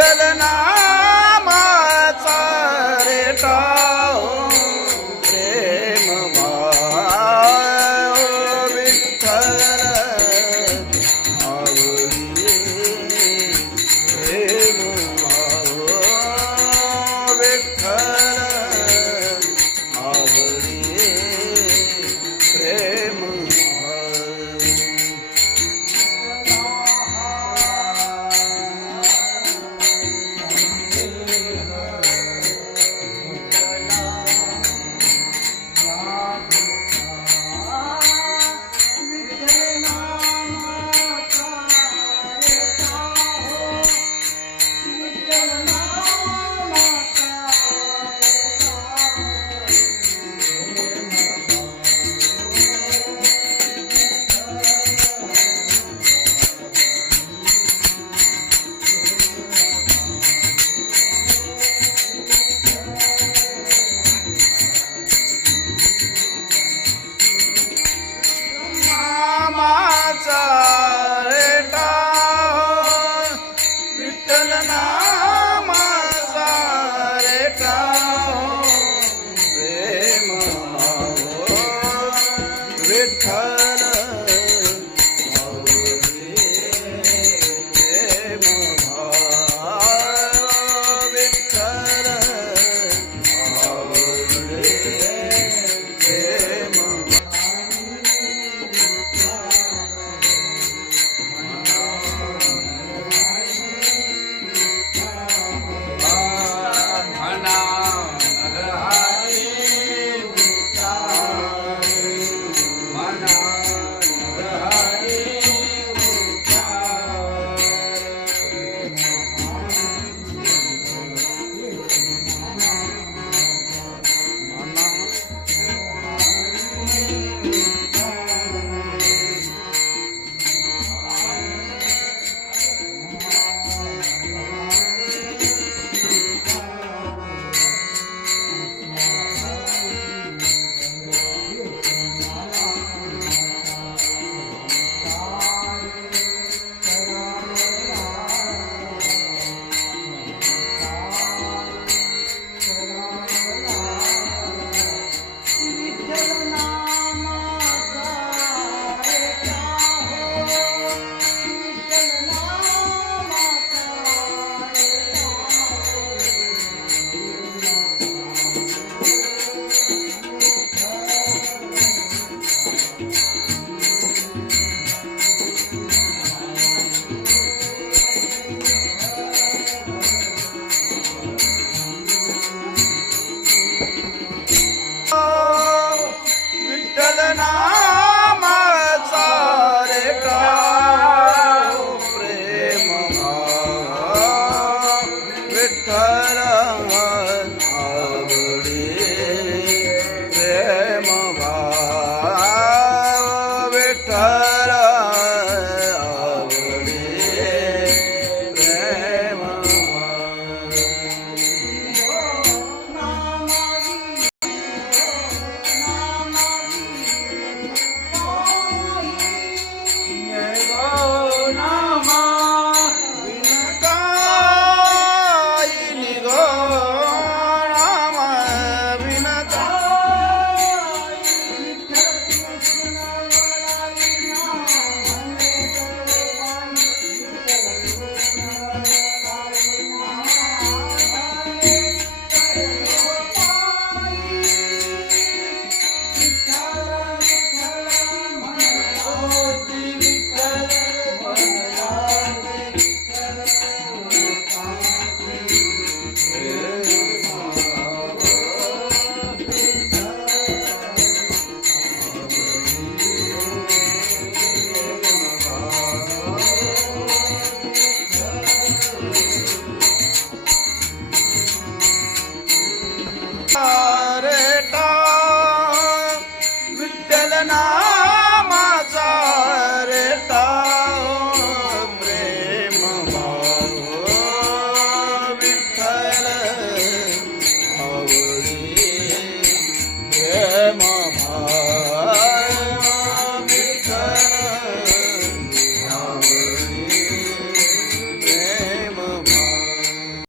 விட்டலனா ಕೀರ್ತನನಾ Para